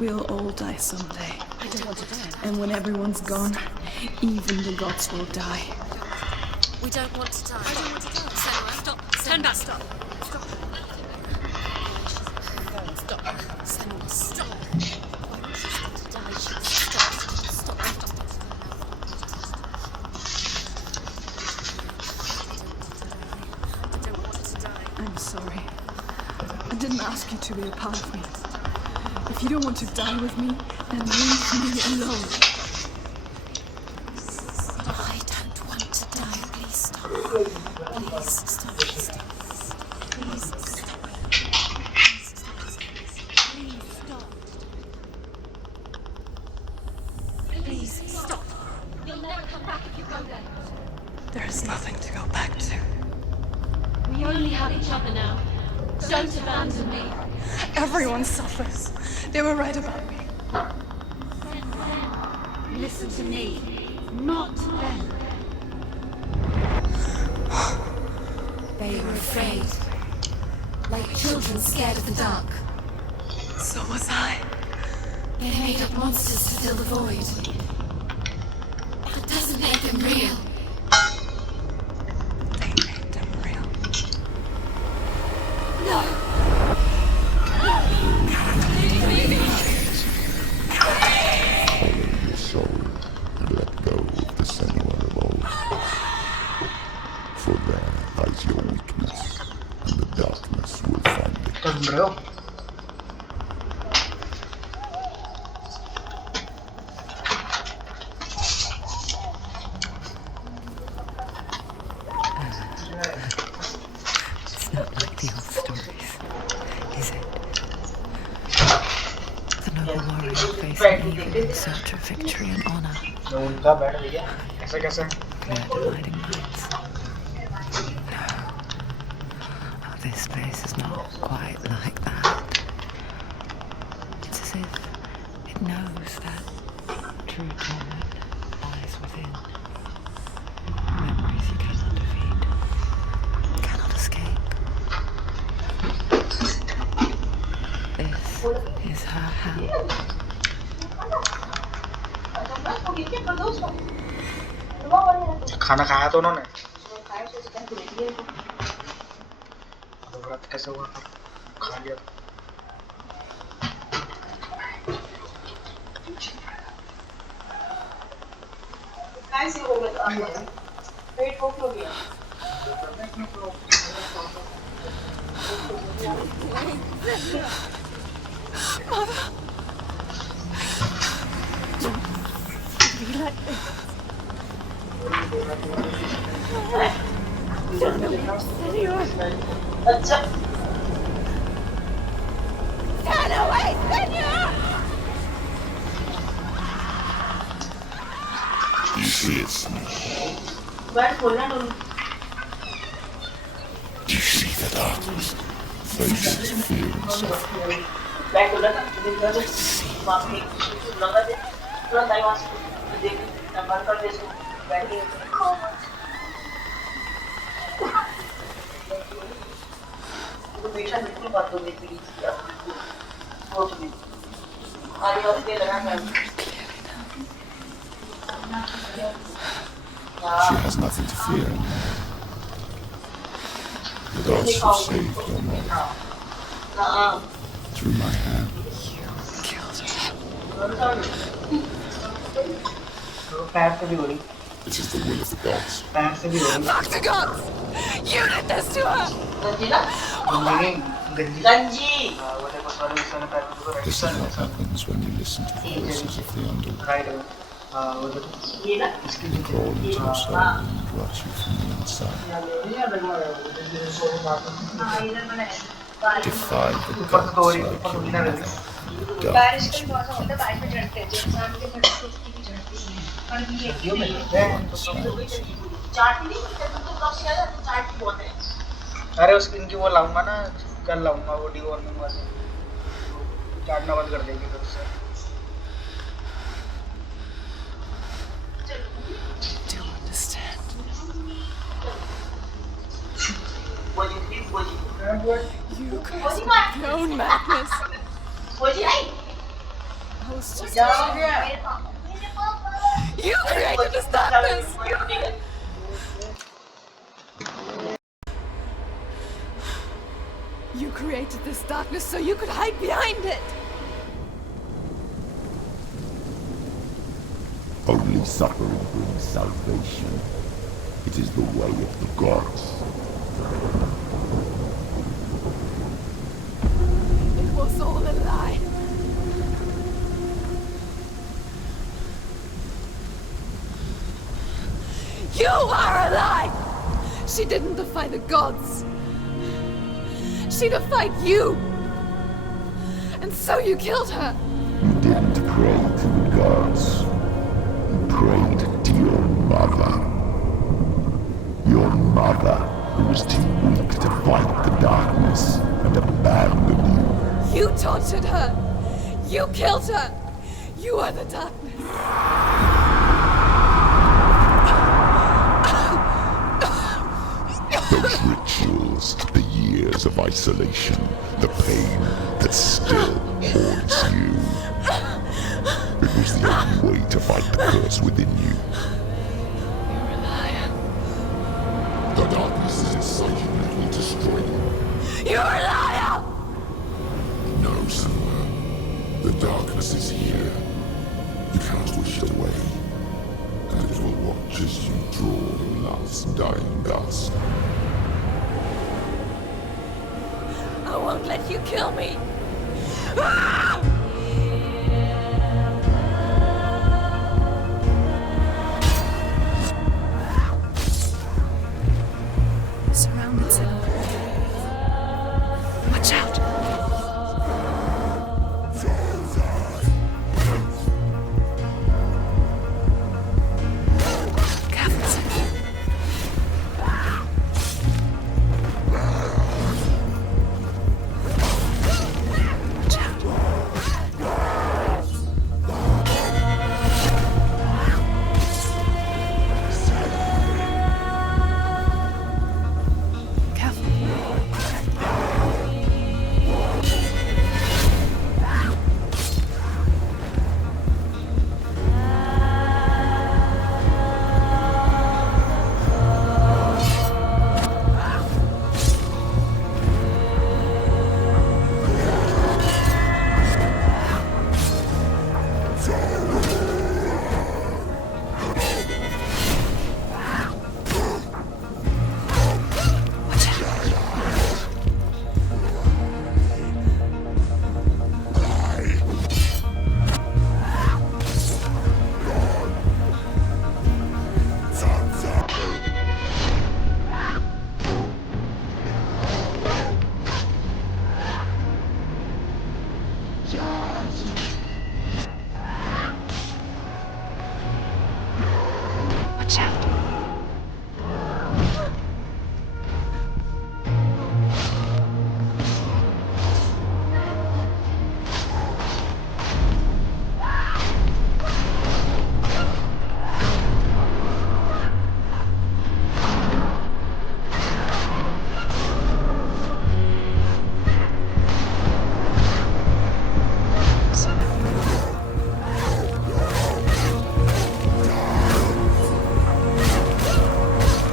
We'll all die someday. I don't want to die. And when everyone's gone, even the gods will die. We don't want to die. I don't want to die. Senua, stop. Turn back. Stop. Stop. Stop. Senua, stop. Why would she stop to die? She stop. Stop. I don't want to die. I'm sorry. I didn't ask you to be a part of me. If you don't want to die with me, then leave me alone. I don't want to die. Please stop. Please stop. Please stop. Please stop. Please stop. You'll never come back if you go there. There is nothing to go back to. We only have each other now. Don't abandon me. Everyone suffers. They were right about me. Listen to me, not them. They were afraid, like children scared of the dark. So was I. They made up monsters to fill the void. That doesn't make them real. They made them real. No. Follow your soul and let go of the Senua of old. For there lies your weakness, and the darkness will find it. Bro. It's not like the old stories, is it? The noble warrior facing evil in search of victory and honor. उनका बैठ भैया ऐसा कैसे Clear dividing lines. No. Oh, this place is not quite like that. It's as if it knows that true torment lies within. Memories you cannot defeat, cannot escape. This is her hell. खाना खाया तो उन्होंने व्रत कैसे हुआ खा लिया You see it, Senua. You see the darkness, faces fear and suffering. She has nothing to fear anymore. The gods have saved her mother. Through my hand. पैर से भी हो रही It is the will of the gods. पैर से भी हो रही Fuck the gods! You did this to her! गंजी This is what happens when you listen to the voices of the underworld. Right They crawl into your soul and rot you from the inside. Defy the gods like your mother. Darkness will come. अरे उसकी इनकी वो लाऊंगा ना कल लाऊंगा वो deworming वाली चाटना बंद कर देगी फिर उससे Do you understand? You guys have your own madness. supposed to stay? Jangan dia. You created this darkness! You created this darkness so you could hide behind it! Only suffering brings salvation. It is the way of the gods. It was all a lie. You are a lie! She didn't defy the gods. She defied you! And so you killed her! You didn't pray to the gods. You prayed to your mother. Your mother, who was too weak to fight the darkness and abandoned you. You tortured her! You killed her! You are the darkness! Those rituals, the years of isolation, the pain that still haunts you. It was the only way to fight the curse within you. You're a liar. The darkness is inside you and it will destroy you. You're a liar! No, Senua. The darkness is here. You cannot wish it away. And it will watch as you draw your last dying gasp. I won't let you kill me! Ah! Surrounded, Senua. Watch out! Careful, Senua. Watch out. Watch out.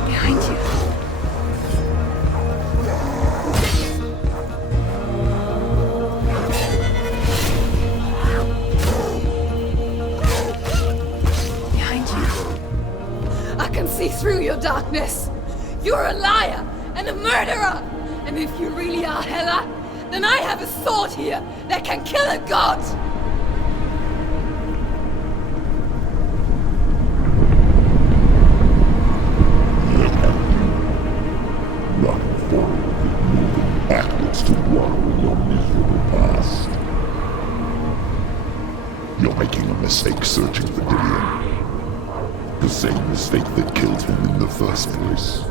Behind you. Behind you. I can see through your darkness. You're a liar and a murderer. And if you really are Hela, then I have a sword here that can kill a god. Running forward and moving backwards to wallow in your miserable past. You're making a mistake searching for Dillion. The same mistake that killed him in the first place.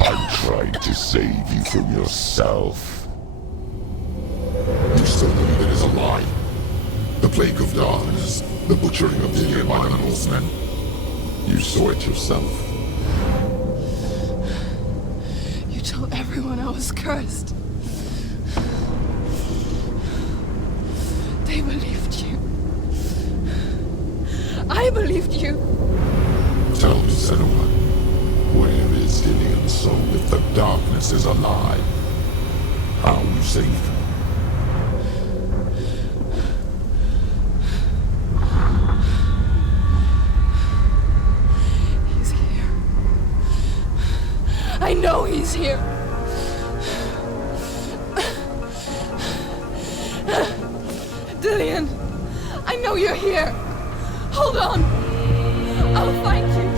I'm trying to save you from yourself. You still believe it is a lie? The plague of darkness, the butchering of Dillion by the Norsemen. You saw it yourself. told everyone I was cursed. They believed you. I believed you. Tell me, Senua, where is Dillian's soul if the darkness is alive? How you saved her? He's here. I know he's here. Dillian, I know you're here. Hold on. I'll find you.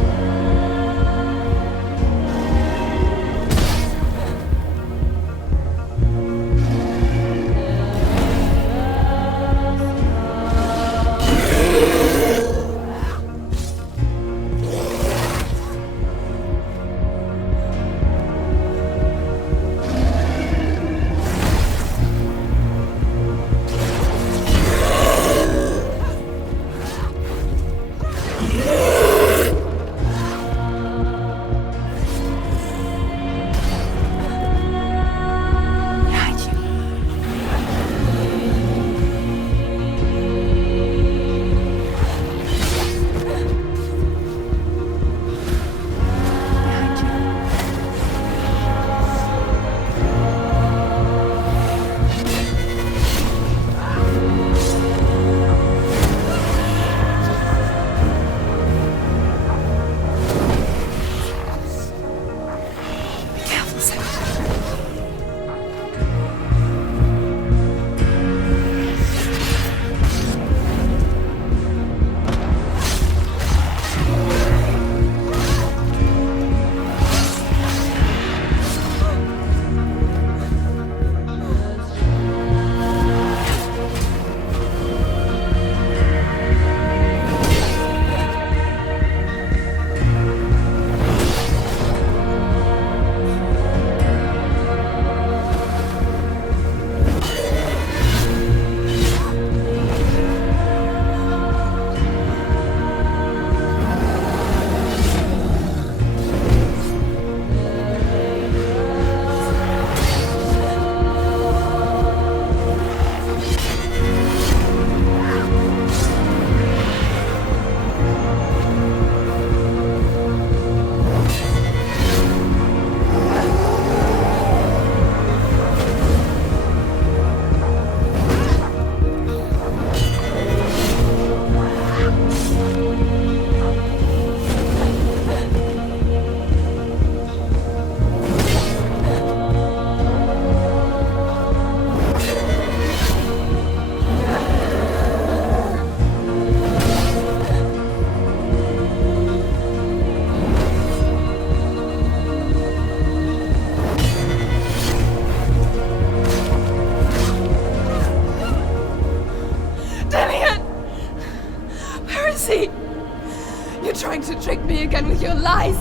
You're trying to trick me again with your lies.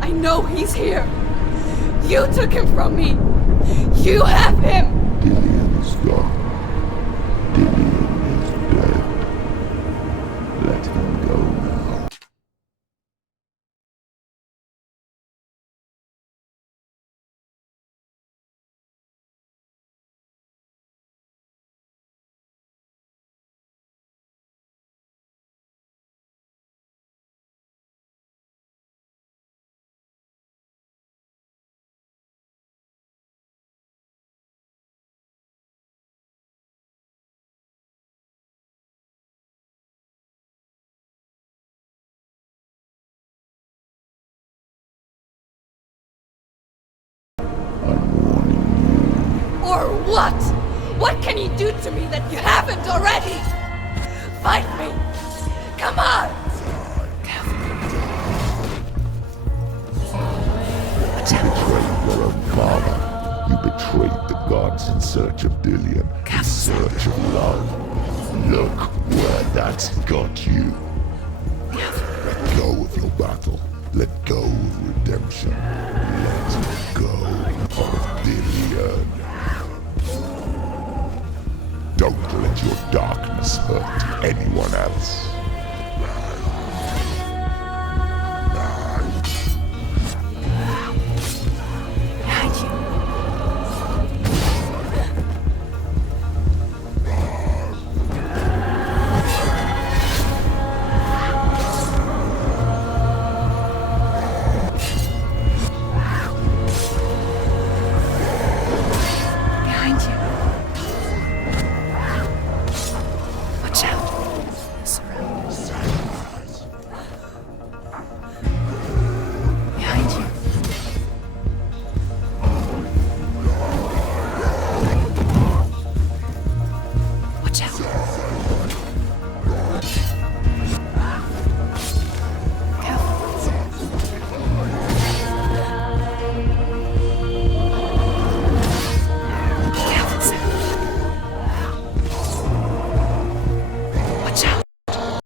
I know he's here. You took him from me. You have him. Dillian is gone. Dillian is dead. Let him go now. I'm warning you. Or what? What can you do to me that you haven't already? Fight me! Come on! You betrayed your own father. You betrayed the gods in search of Dillian, in search of love. Look where that's got you. Let go of your battle. Let go of redemption. Let go of Dillian. Don't let your darkness hurt anyone else.